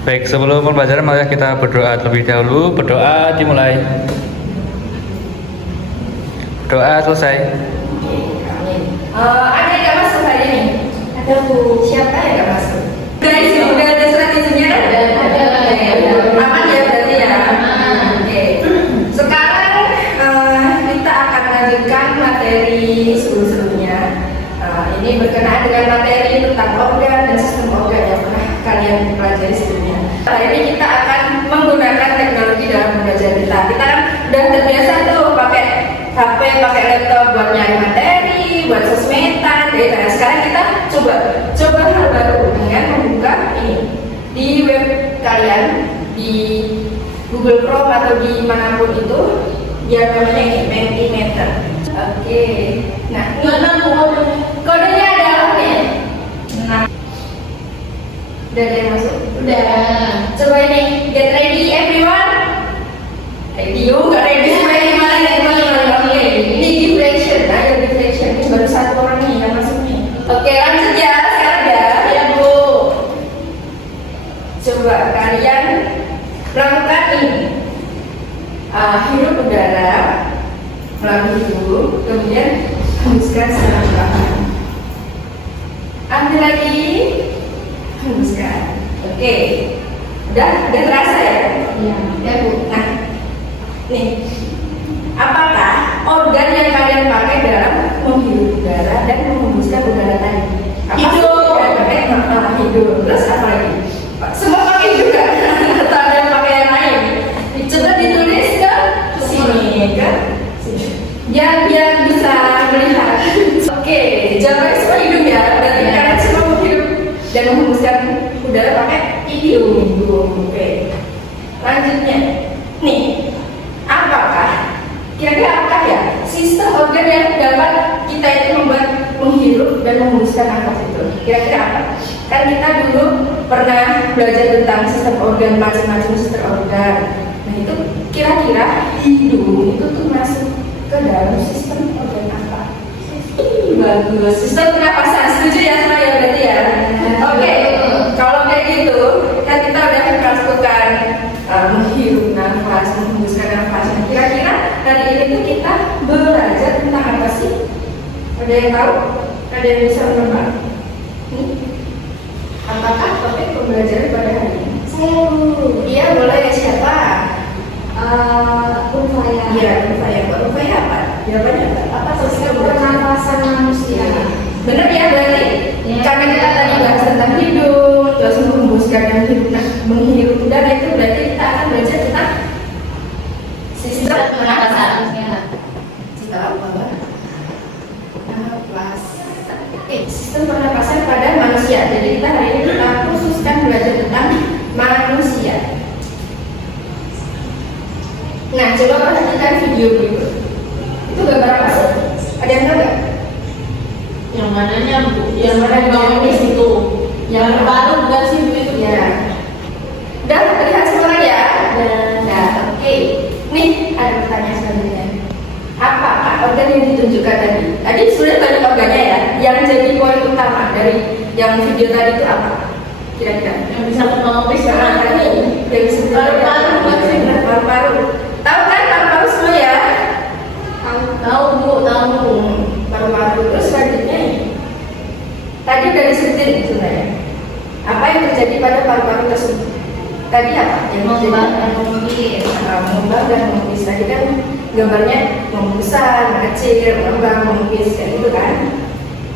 Baik, sebelum pembelajaran mari kita berdoa terlebih dahulu. Berdoa dimulai. Doa selesai. Ada yang nggak masuk hari ini? Ada Bu. Siapa yang nggak masuk? Guys, udah ada surat izinnya? Ada. Aman ya berarti ya? Oke. Sekarang kita akan lanjutkan materi sebelumnya. Ini berkenaan dengan materi tentang organ dan sistem organ yang pernah kalian pelajari sebelumnya. Hari ini kita akan menggunakan teknologi dalam belajar kita. Kita kan udah terbiasa tuh pakai HP, pakai laptop buat nyari materi, buat sosmedan, gitu. Nah, sekarang kita coba hal baru dengan membuka ini di web kalian, di Google Chrome atau di manapun itu, biar namanya ini Mentimeter. Oke, nah kodenya adalah nih. Nah, udah ada yang masuk? Udah. Coba ini, get ready everyone. Ready, nggak ready semua gimana? Oke, ini deflection, ada deflection. Ini baru satu orang nih yang masuk nih. Oke, lanjut ya sekarang ya. Ya Bu. Coba kalian lakukan ini. Hirup udara melalui hidung, kemudian hembuskan secara perlahan. Ambil lagi, hembuskan. Oke, udah terasa ya? Iya. Ya Bu. Nah, nih, apakah organ yang kalian pakai dalam menghirup udara dan menghembuskan udara tadi? Hidung. Hidung. Terus apa lagi? Semua pakai juga. Atau ada yang pakai yang lain? Coba ditulis ke sini, ke sini. Biar bisa melihat. Oke, jawabannya semua hidung ya. Berarti kalian semua menghirup dan menghembuskan udara pakai hidung. Oke. Lanjutnya, nih. Kira-kira ya sistem organ yang dapat kita itu membuat menghirup dan menghembuskan nafas itu? Kira-kira apa? Kan kita dulu pernah belajar tentang sistem organ, macam-macam sistem organ. Nah itu kira-kira hidung itu tuh masuk ke dalam sistem organ apa? Bagus, sistem pernapasan. Setuju ya semua ya berarti ya? Oke, kalau kayak gitu kan kita udah masukkan menghirup nafas, menghembuskan nafas. Nah, kira-kira hari ini tuh kita belajar tentang apa sih? Ada yang tahu? Ada yang bisa menebak? Apakah topik pembelajaran pada hari ini? Saya Bu. Iya, boleh. Siapa? Upaya. Iya, upaya. Upaya apa? Jawabannya apa? Apa Sistem pernapasan manusia. Benar ya berarti? Ya. Karena kita tadi bahas tentang hidung, terus menghembuskan dan menghirup udara, itu berarti kita akan belajar tentang sistem pernapasan. Sistem apa? Nafas. Oke, sistem pernapasan pada manusia. Jadi kita hari ini kita khususkan belajar tentang manusia. Nah, coba perhatikan video berikut. Itu gambar apa sih? Ada yang tahu nggak? Yang mananya Bu? Yang mana di situ? Yang baru bukan sih Bu itu? Ya. Udah terlihat semua ya? Nah, oke. Nih ada pertanyaan selanjutnya. Apakah organ yang ditunjukkan tadi? Tadi sudah banyak organnya ya. Yang jadi poin utama dari yang video tadi itu apa? Kira-kira? Yang bisa mengopi Yang tadi yang bisa paru-paru bukan sih? Paru-paru. Tahu kan paru-paru semua ya? Tahu Bu, tahu. Paru-paru. Terus selanjutnya ini. Tadi udah disebutin sebenarnya. Apa yang terjadi pada paru-paru tersebut? Tadi apa? Yang Mengembang dan mengukir. Mengembang dan mengukis. Tadi kan gambarnya membesar, mengecil, mengembang, mengukis kayak gitu kan.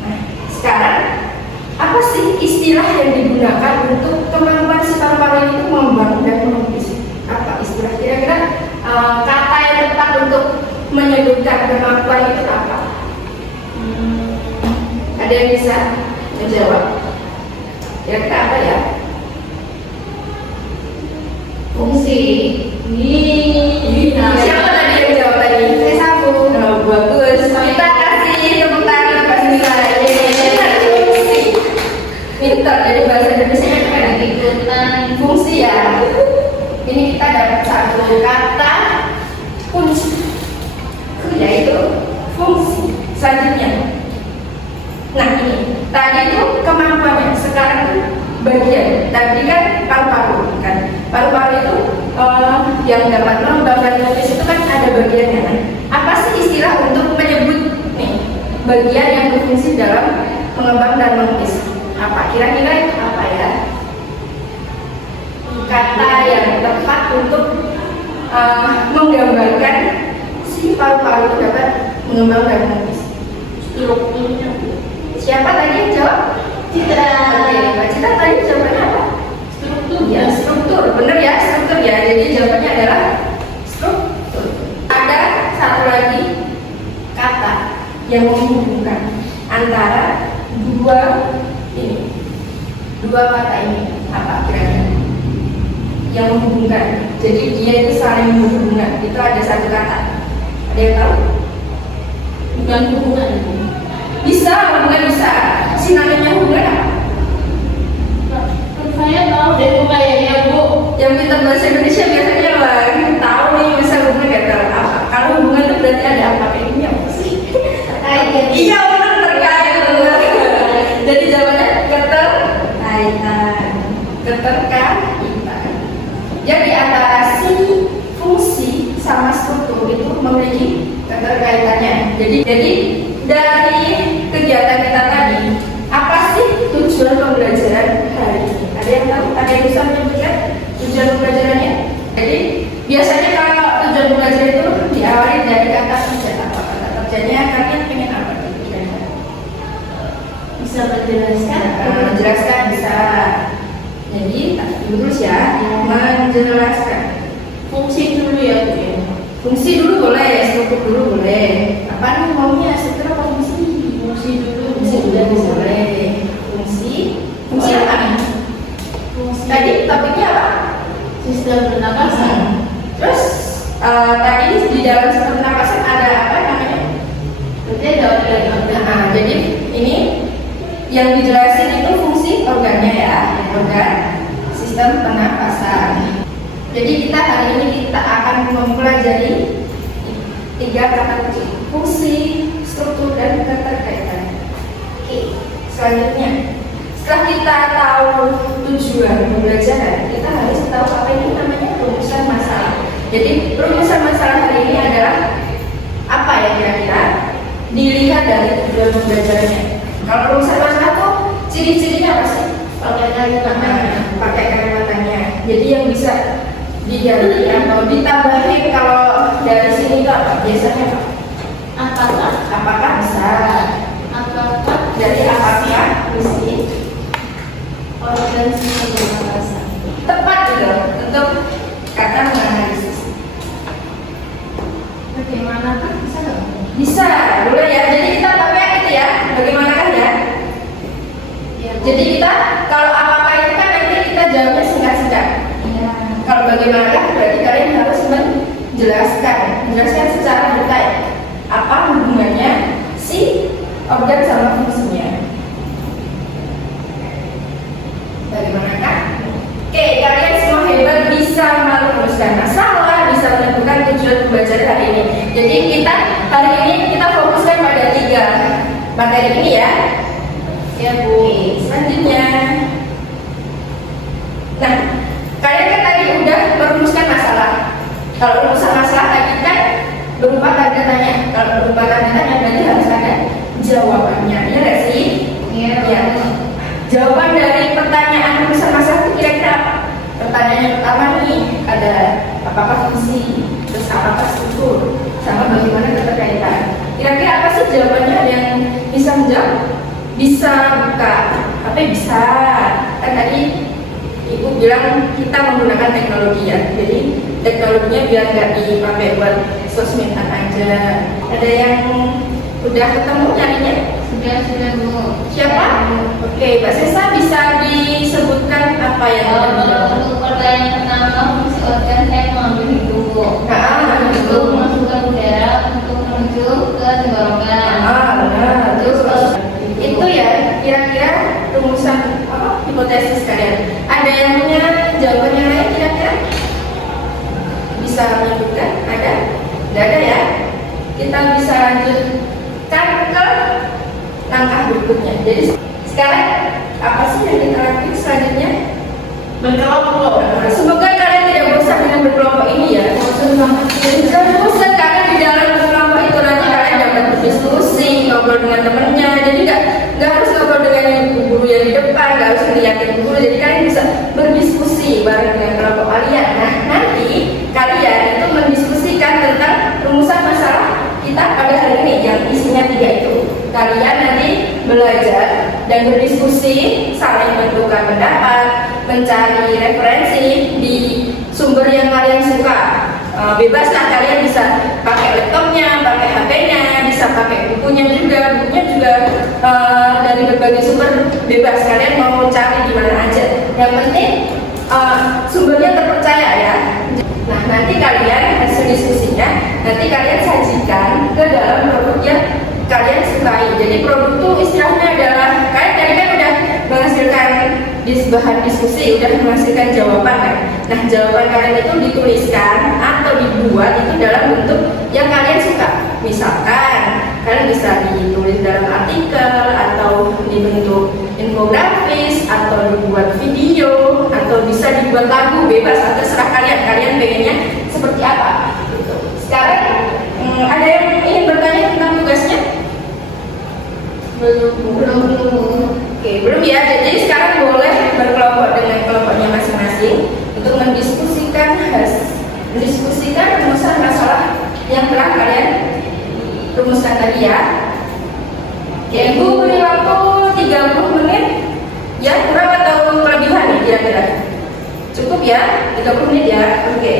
Nah, sekarang apa sih istilah yang digunakan untuk kemampuan si paru-paru itu mengembang dan mengukis? Apa istilah? Kira-kira kata yang tepat untuk menyebutkan kemampuan itu apa? Ada yang bisa menjawab? Kira-kira apa ya? Fungsi. Siapa tadi yang jawab tadi? Saya sambung. Oh, bagus. Kita kasih tepuk tangan Pak Sisa. Pintar, jadi bahasa Indonesia kan Ikutan fungsi ya. Ini kita dapat satu kata kunci, yaitu fungsi. Selanjutnya, nah ini tadi itu kemampuannya, sekarang bagian tadi kan paru-paru. Paru-paru itu yang dapat mengembang dan melukis itu kan ada bagiannya. Kan? Apa sih istilah untuk menyebut nih bagian yang berfungsi dalam mengembang dan melukis? Apa kira-kira itu apa ya? Kata yang tepat untuk menggambarkan si paru-paru itu dapat mengembang dan melukis. Siapa tadi yang jawab? Citra. Oke, Mbak Citra tadi jawabannya apa? Struktur. Ya, struktur. Benar ya, struktur ya. Jadi jawabannya adalah struktur. Ada satu lagi kata yang menghubungkan antara dua kata ini. Apa kira-kira? Yang menghubungkan. Jadi dia itu saling menghubungkan. Itu ada satu kata. Ada yang tahu? Bukan hubungan. Bisa, hubungan bisa. Sinonimnya hubungan apa? Saya tahu deh kayaknya Bu. Yang pintar bahasa Indonesia biasanya lah tahu nih misal hubungan gak tahu apa. Kalau hubungan itu berarti ada apa kayaknya apa sih? Terkait. Iya benar terkait. Jadi jawabannya keterkaitan. Keterkaitan. Jadi antara si fungsi sama struktur itu memiliki keterkaitannya. Jadi dari kegiatan kita tadi, apa sih tujuan pembelajaran hari ini? Ada yang tahu? Ada yang bisa menyebutkan tujuan pembelajarannya? Jadi biasanya kalau tujuan pembelajaran itu diawali dari kata kerja. Apa kata kerjanya? Kalian pengen apa? Bisa menjelaskan? Menjelaskan bisa. Jadi terus ya, menjelaskan. Fungsi dulu ya Bu ya. Fungsi dulu boleh, struktur dulu boleh. Apa nih maunya? Struktur apa fungsi? Fungsi dulu. Fungsi dulu boleh. Fungsi apa nih? Fungsi. Tadi topiknya apa? Sistem pernapasan. Terus tadi di dalam sistem pernapasan ada apa namanya? Berarti ada organ-organ. Nah, jadi ini yang dijelasin itu fungsi organnya ya, organ sistem pernapasan. Jadi kita hari ini kita akan mempelajari 3 kata kunci: fungsi, struktur, dan keterkaitan. Oke, selanjutnya setelah kita tahu tujuan pembelajaran, kita harus tahu apa ini namanya rumusan masalah. Jadi rumusan masalah hari ini adalah apa ya kira-kira? Dilihat dari tujuan pembelajarannya. Kalau rumusan masalah tuh ciri-cirinya apa sih? Pakai kalimatnya. Pakai kalimatnya. Jadi yang bisa diganti atau ditambahin kalau dari sini tuh apa? Biasanya apa? Apakah bisa? Apakah Jadi apakah fungsi? organ sistem pernapasan? Tepat gitu untuk kata menganalisis. Bagaimana kan bisa nggak? Bisa, boleh ya. Jadi kita pakai itu ya. Bagaimana kan ya? Ya, Bu. Jadi kita kalau apakah itu kan nanti kita jawabnya singkat-singkat. Ya. Kalau bagaimana berarti kalian harus menjelaskan secara detail apa hubungannya si organ sama fungsinya. Bagaimanakah? Oke, kalian semua hebat bisa merumuskan masalah, bisa menentukan tujuan pembelajaran hari ini. Jadi hari ini kita fokuskan pada 3 materi ini ya. Ya Bu. Selanjutnya, nah kalian kan tadi udah merumuskan masalah. Kalau rumusan masalah tadi kan berupa tanda tanya. Kalau berupa tanda tanya berarti harus ada jawabannya. Iya nggak sih? Iya. Ya. Jawaban dari pertanyaan rumusan masalah itu kira-kira apa? Pertanyaan yang pertama nih ada apakah fungsi, terus apakah struktur, sama bagaimana keterkaitan. Kira-kira apa sih jawabannya yang bisa menjawab? Bisa buka, apa bisa? Kan tadi Ibu bilang kita menggunakan teknologi ya, jadi teknologinya biar nggak dipakai buat sosmedan aja. Ada yang udah ketemu nyarinya? Sudah Bu. Siapa? Oke, Mbak Sesa bisa disebutkan apa yang Untuk pertanyaan pertama, fungsi organ saya mengambil hidung Bu. Nah, Untuk memasukkan udara untuk menuju ke tenggorokan. benar. Terus itu ya kira-kira rumusan apa hipotesis kalian. Ada yang punya jawabannya lain kira-kira? Bisa menyebutkan? Ada? Tidak ada ya? Kita bisa lanjutkan ke langkah berikutnya. Jadi sekarang apa sih yang kita lakukan selanjutnya? Menjawab Bu. Semoga kalian berkelompok ini ya. Bosan karena di dalam berkelompok itu nanti kalian dapat berdiskusi, ngobrol dengan temennya. Jadi nggak harus ngobrol dengan guru yang di depan, nggak harus ngeliatin guru. Jadi kalian bisa berdiskusi bareng dengan kelompok kalian. Nah nanti kalian itu mendiskusikan tentang rumusan masalah kita pada hari ini yang isinya 3 itu. Kalian nanti belajar dan berdiskusi, saling menentukan pendapat, mencari referensi di sumber yang kalian suka. Bebas lah, kalian bisa pakai laptopnya, pakai HP-nya, bisa pakai bukunya juga dari berbagai sumber, bebas kalian mau cari di mana aja. Yang penting sumbernya terpercaya ya. Nah nanti kalian hasil diskusinya nanti kalian sajikan ke dalam produk yang kalian sukai. Jadi produk itu istilahnya adalah kalian tadi kan udah menghasilkan bahan diskusi, udah menghasilkan jawaban kan. Nah jawaban kalian itu dituliskan atau dibuat itu dalam bentuk yang kalian suka. Misalkan kalian bisa ditulis dalam artikel atau dibentuk infografis atau dibuat video atau bisa dibuat lagu, bebas atau terserah kalian pengennya seperti apa gitu. Sekarang ada yang ingin bertanya tentang tugasnya? Belum. Oke, belum ya. Jadi sekarang boleh berkelompok dengan kelompoknya masing-masing untuk mendiskusikan rumusan masalah yang telah kalian rumuskan tadi ya. Oke, Ibu beri waktu 30 menit. Ya, kurang atau kelebihan nih kira-kira? Cukup ya? 30 menit ya? Oke.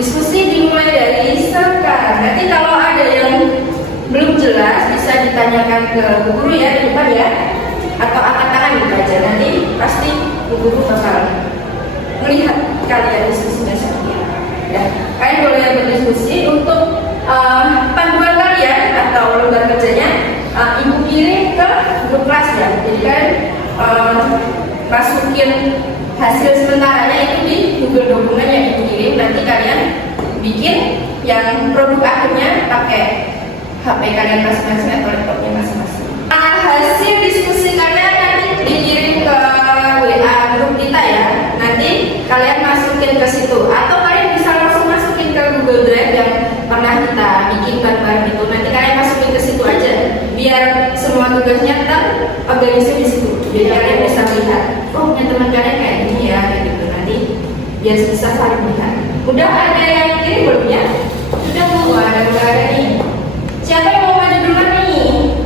Diskusi dimulai dari sekarang. Nanti kalau ada yang belum jelas bisa ditanyakan ke Bu Guru ya di depan ya, atau angkat tangan gitu aja. Nanti pasti Bu Guru bakal melihat kalian diskusinya seperti apa. Ya, kalian boleh berdiskusi. Untuk panduan kalian atau lembar kerjanya Ibu kirim ke grup kelas ya. Jadi kan masukin hasil sementaranya itu di Google Dokumen yang Ibu kirim. Nanti kalian bikin yang produk akhirnya pakai HP kalian masing-masing atau laptopnya masing-masing. Hasil diskusi kalian nanti dikirim ke WA grup kita ya. Nanti kalian masukin ke situ atau kalian bisa langsung masukin ke Google Drive yang pernah kita bikin bareng-bareng itu. Nanti kalian masukin ke situ aja biar semua tugasnya terorganisir di situ. Jadi kalian bisa lihat, oh yang teman kalian kayak gini ya, kayak gitu. Nanti biar bisa saling lihat. Udah ada yang kirim belum ya? Sudah Bu, ada nih. Siapa yang mau maju duluan nih?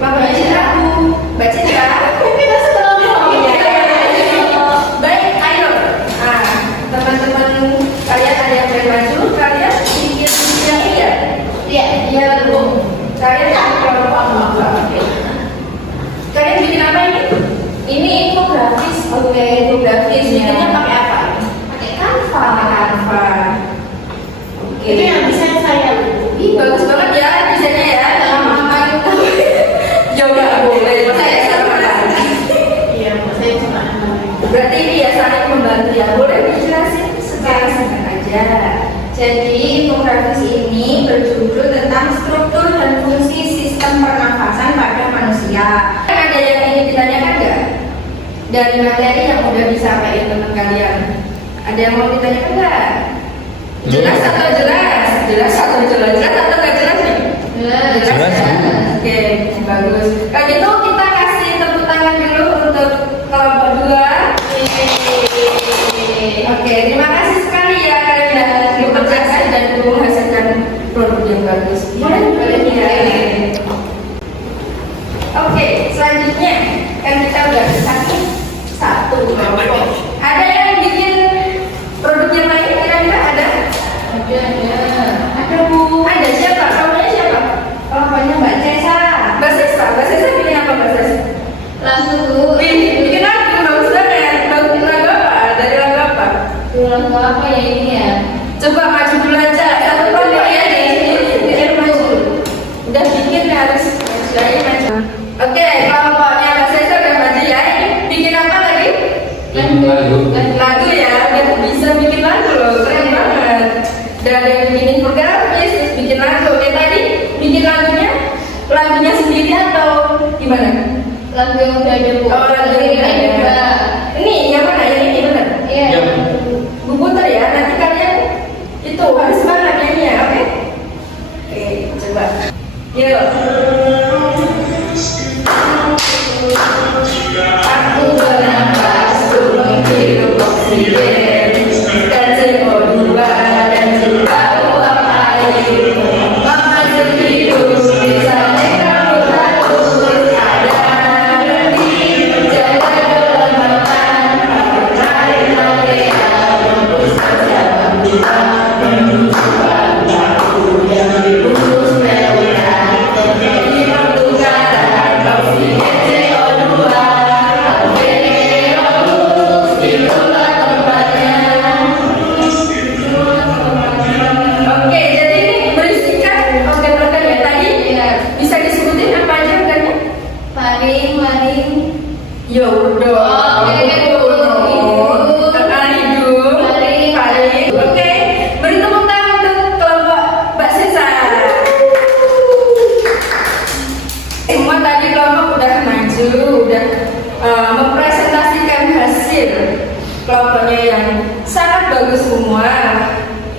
Mbak Citra, Mbak Citra. Kita setelah baik, ayo. Teman-teman kalian ada yang mau maju, kalian bikin yang ini ya? Iya, Bu. Kalian kalau apa? Kalian bikin apa ini? Ini infografis. Oke, infografis. Bikinnya pakai apa? Pakai Canva. Oke. Itu yang bisa saya. Ih, bagus banget ya bisanya ya. Ya nggak boleh. Saya sama. Iya, saya cuma. Berarti ini ya saling membantu ya. Boleh dijelasin secara singkat aja. Jadi infografis ini berjudul tentang struktur dan fungsi sistem pernafasan pada manusia. Ada yang ingin ditanyakan nggak? Dari materi yang udah disampaikan teman kalian, ada yang mau ditanyakan nggak? Jelas atau jelas? Jelas atau nggak jelas nih? Jelas. Oke, bagus. Kalau gitu kita kasih tepuk tangan dulu untuk kelompok 2. Oke, terima kasih sekali ya kalian sudah bekerja dan menghasilkan produk yang bagus. Kalian ya. Oke, selanjutnya kan kita udah sakit satu kelompok. Ada yang bikin produk yang lain kira-kira ada? Ada Bu. Ada siapa? Kelompoknya siapa? Kelompoknya Mbak Cesa. Mbak Cesa bikin apa Mbak Cesa? Lagu Bu. Bikin lagu bagus banget. Bagus lagu apa? Dari lagu apa? Lagu apa ya ini ya? Coba maju dulu aja. Satu kelompok ya di sini. Bikin maju. Udah bikin harus maju. Oke, kelompoknya Mbak Cesa udah maju ya. Bikin apa lagi? Lagu ya. Udah bisa bikin lagu loh. Keren banget. Dan ada yang bikin infografis, terus bikin lagu. Oke, tadi bikin lagunya sendiri atau gimana? Lagu yang udah ada Bu. Oh, lagu yang ada. Ini yang mana? Yang ini benar? Iya. Bu putar ya. Nanti kalian Ya udah. Oke, Tekan hidung. Balik. Oke. Beri tepuk tangan untuk kelompok Mbak Sisa. Semua tadi kelompok udah maju, udah mempresentasikan hasil kelompoknya yang sangat bagus semua.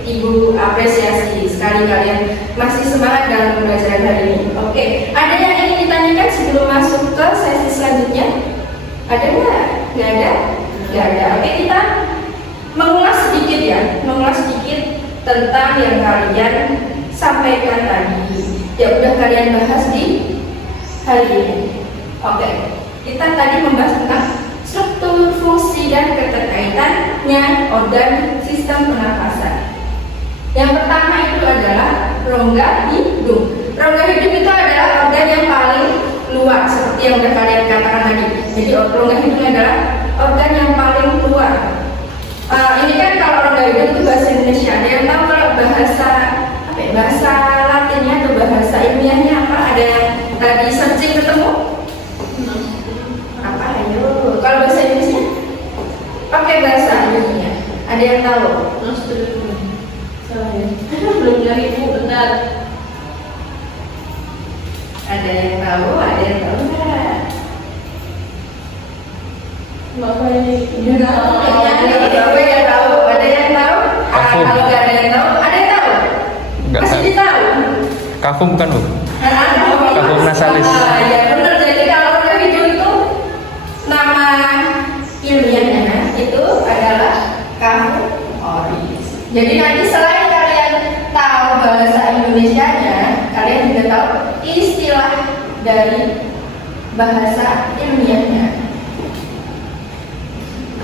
Ibu apresiasi sekali kalian masih semangat dalam pembelajaran hari ini. Oke, ada yang ingin ditanyakan sebelum masuk ke sesi selanjutnya? Ada nggak? Nggak ada? Nggak ada. Oke, kita mengulas sedikit ya, mengulas sedikit tentang yang kalian sampaikan tadi. Ya udah kalian bahas di hari ini. Oke, kita tadi membahas tentang struktur, fungsi, dan keterkaitannya organ sistem pernapasan. Yang pertama itu adalah rongga hidung. Rongga hidung itu adalah organ yang paling luar, seperti yang udah kalian katakan tadi. Jadi rongga hidung adalah organ yang paling luar. Ini kan kalau rongga hidung itu bahasa Indonesia. Ada yang tahu kalau bahasa apa ya, bahasa Latinnya atau bahasa ilmiahnya apa? Ada yang tadi searching ketemu? Apa? Ayo. Kalau bahasa Indonesia pakai bahasa ilmiah. Ada yang tahu? Belum dari ibu, bentar. Ada yang tahu? Ada yang tahu nggak? Bapak ini Ada yang tahu? Ada yang tahu? Aku. Kalau nggak ada yang tahu, ada yang tahu? Nggak Masih tahu. ditahu? Kafum kan Bu? Kafum nasalis. Ya benar. Jadi kalau rongga hidung itu nama ilmiahnya itu adalah kafum oris. Jadi nanti selain kalian tahu bahasa Indonesianya, kalian juga tahu istilah dari bahasa ilmiahnya.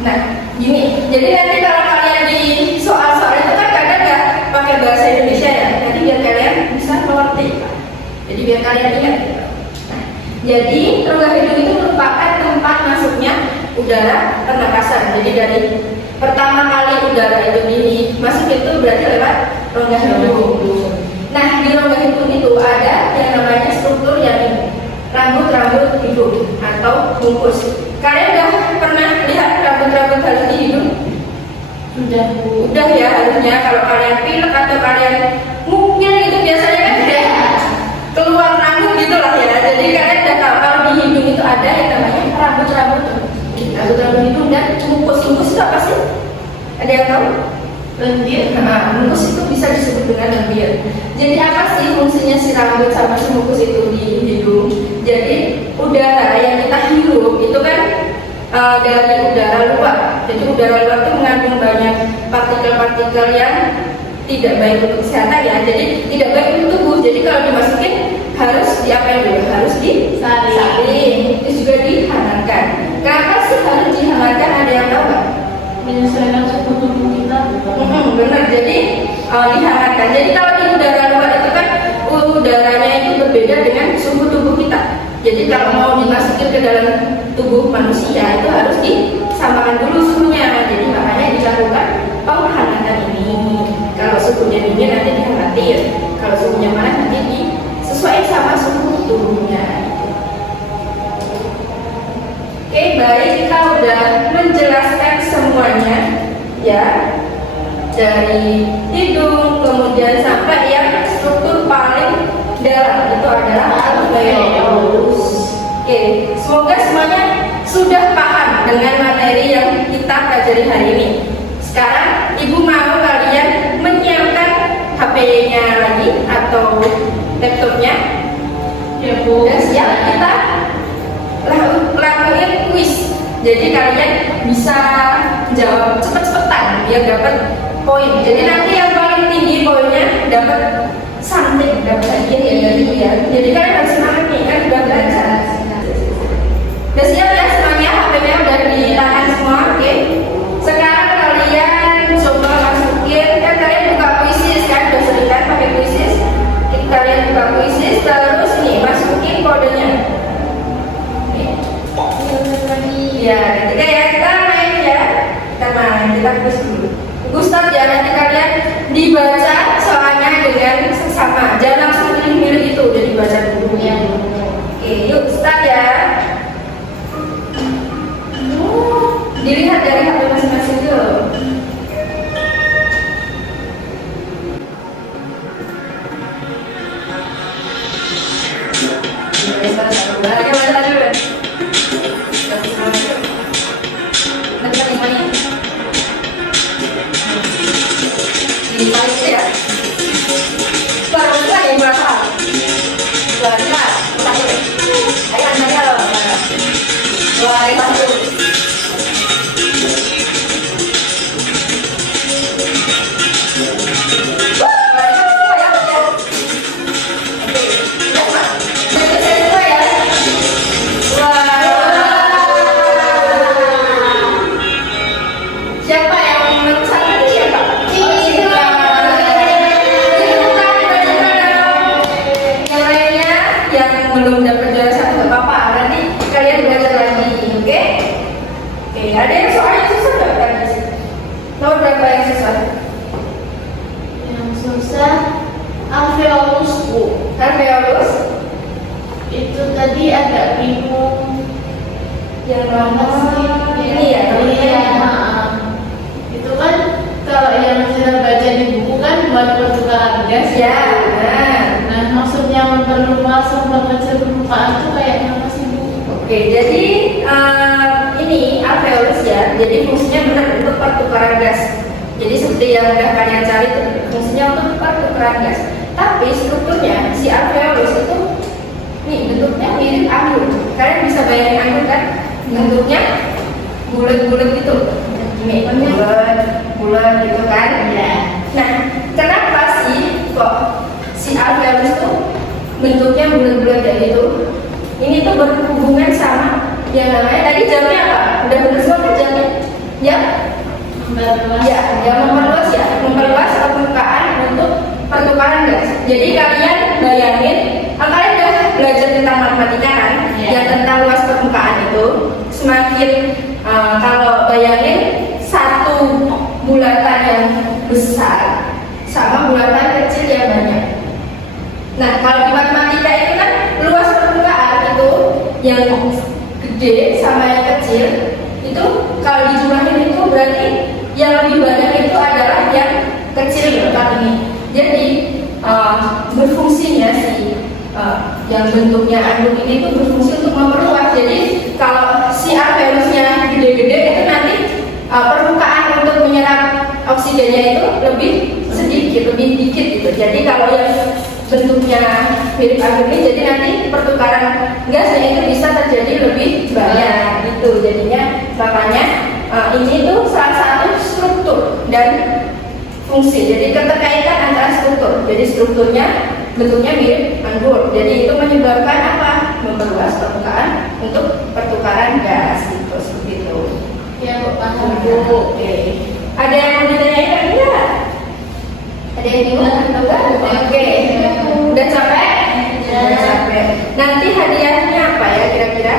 Nah, gini. Jadi nanti kalau kalian di soal-soal itu kan kadang nggak pakai bahasa Indonesia ya. Jadi biar kalian bisa mengerti. Jadi biar kalian ingat. Nah, jadi rongga hidung itu merupakan tempat masuknya udara pernapasan. Jadi dari pertama kali udara itu masuk itu berarti lewat rongga hidung. Nah, di rongga hidung itu ada yang namanya struktur yang rambut-rambut hidung atau mukus. Kalian udah pernah lihat rambut-rambut halus di hidung? Udah ya harusnya. Kalau kalian pilek atau kalian mungkin itu biasanya kan kayak keluar rambut gitu lah ya. Jadi kalian udah tahu kalau di hidung itu ada yang namanya rambut-rambut hidung dan mukus. Mukus itu apa sih? Ada yang tahu? Lendir. Nah, mukus itu bisa disebut dengan lendir. Jadi apa sih fungsinya si rambut sama si mukus itu di hidung? Jadi udara yang kita hirup itu kan dari udara luar. Jadi udara luar itu mengandung banyak partikel-partikel yang tidak baik untuk kesehatan ya. Jadi tidak baik untuk tubuh. Jadi kalau dimasukin harus diapain dulu? Harus disaring. Terus juga dihangatkan. Kenapa sih harus dihangatkan? Ada yang tahu nggak? menyesuaikan suhu tubuh kita. Benar. Jadi dihangatkan. Jadi kalau di udara luar itu kan udaranya itu berbeda dengan suhu tubuh kita. Jadi kalau mau dimasukin ke dalam tubuh manusia itu harus disamakan dulu suhunya. Jadi makanya dilakukan penghangatan ini. Kalau suhunya dingin nanti dihangatin. Kalau suhunya panas nanti disesuaikan sama suhu tubuhnya. Oke, baik, kita udah menjelaskan semuanya ya, dari hidung kemudian sampai yang struktur paling dalam itu adalah alveolus. Oke, semoga semuanya sudah paham dengan materi yang kita pelajari hari ini. Sekarang ibu mau kalian menyiapkan HP-nya lagi atau laptopnya. Ya Bu. Udah siap? Kita lakuin kuis. Jadi kalian bisa jawab cepet-cepetan biar dapat poin. Jadi nanti yang paling tinggi poinnya dapat something, dapat hadiah ya dari dia. Jadi kalian harus semangat nih, kan udah belajar. Udah siap ya semuanya? HP-nya udah di tangan semua, oke? Sekarang kalian coba masukin, kan kalian buka kuisis kan, udah sering kan pakai kuisis. Kalian buka kuisis, terus nih masukin kodenya. Ya, ketika ya kita main ya, kita main, kita kuis dulu. Ustaz ya, nanti kalian dibaca soalnya dengan sesama, jangan langsung milih-milih itu, udah dibaca dulu ya. Oke, yuk Ustaz ya. Dilihat dari HP masing-masing dulu. Siapa yang mencatat siapa? Yang lainnya yang belum dapat juara satu nggak apa-apa, nanti kalian belajar lagi, oke? Oke, ada yang soalnya susah nggak tadi? Tahu berapa yang susah? Yang susah alveolus Bu. Alveolus Itu tadi agak bingung. yang nomor ini ya, Iya. Itu kan kalau yang saya baca di buku kan buat pertukaran gas ya. Nah, Nah, maksudnya memperluas memperkecil permukaan itu kayak apa sih Bu? oke, jadi ini alveolus ya. Jadi fungsinya benar untuk pertukaran gas. Jadi seperti yang udah kalian cari itu fungsinya untuk pertukaran gas. Tapi strukturnya si alveolus itu nih bentuknya mirip anggur. Kalian bisa bayangin anggur kan? Bentuknya bulat-bulat gitu. Ini bulat gitu kan? Iya. Nah, kenapa sih kok si alveolus itu bentuknya bulat-bulat kayak gitu? Ini tuh berhubungan sama yang namanya tadi jamnya apa? Udah bener semua kan jamnya? Ya? Memperluas. Ya, yang memperluas permukaan untuk pertukaran gas. Jadi kalian bayangin, kalian udah belajar tentang matematika kan? Ya. Yang tentang luas permukaan itu semakin kalau bayangin satu bulatan yang besar sama bulatan kecil yang banyak. Nah, kalau di matematika itu kan luas permukaan itu yang gede sama yang kecil itu kalau dijumlahin itu berarti yang lebih banyak itu adalah yang kecil dekat ini. Jadi berfungsinya si yang bentuknya anduk ini itu berfungsi untuk memperluas. Jadi kalau si alveolusnya gede-gede itu nanti permukaan untuk menyerap oksigennya itu lebih sedikit, lebih dikit gitu. Jadi kalau yang bentuknya mirip anggur ini, jadi nanti pertukaran gasnya itu bisa terjadi lebih banyak gitu. Jadinya makanya ini tuh salah satu struktur dan fungsi. Jadi keterkaitan antara struktur. Jadi strukturnya bentuknya mirip anggur. Jadi itu menyebabkan apa? Memperluas permukaan untuk pertukaran gas gitu, seperti itu. Ya, Bu, paham. Oke. Ada yang mau ditanyain lagi nggak? Ada yang bingung atau enggak? Oke. Udah capek? Udah capek. Nanti hadiahnya apa ya kira-kira?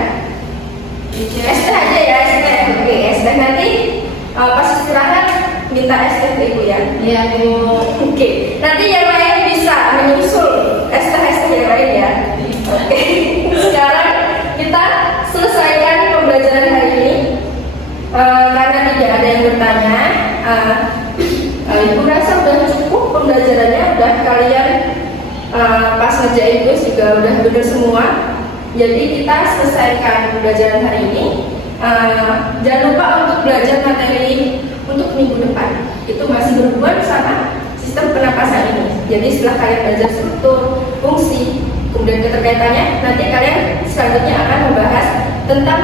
Es teh aja ya, es teh. Oke, es teh nanti pas istirahat minta es teh ke ibu ya. Iya, Bu. Oke. Nanti yang lain bisa menyusul es teh yang lain ya. Oke. Sekarang kita selesaikan pembelajaran hari ini. Karena tidak ada yang bertanya, ibu rasa udah cukup pembelajarannya, udah kalian pas ngerjain kuis juga udah bener semua. Jadi kita selesaikan pembelajaran hari ini. Jangan lupa untuk belajar materi untuk minggu depan. Itu masih berhubungan sama sistem pernapasan ini. Jadi setelah kalian belajar struktur, fungsi, kemudian keterkaitannya, nanti kalian selanjutnya akan membahas tentang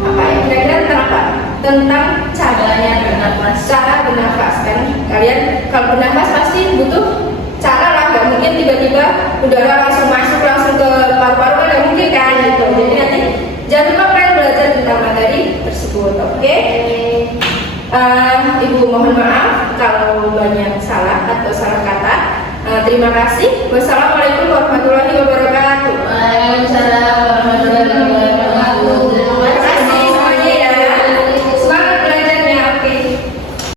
apa ya? Kira-kira tentang apa? Tentang caranya bernafas. Cara bernafas kan? Kalian kalau bernafas pasti butuh cara lah. Gak mungkin tiba-tiba udara langsung masuk langsung ke paru-paru kan? Gak mungkin kan gitu. Jadi nanti jangan lupa kalian belajar tentang materi tersebut. Oke? Ibu mohon maaf kalau banyak salah atau salah kata. Terima kasih. Wassalamualaikum warahmatullahi wabarakatuh. Waalaikumsalam warahmatullahi wabarakatuh.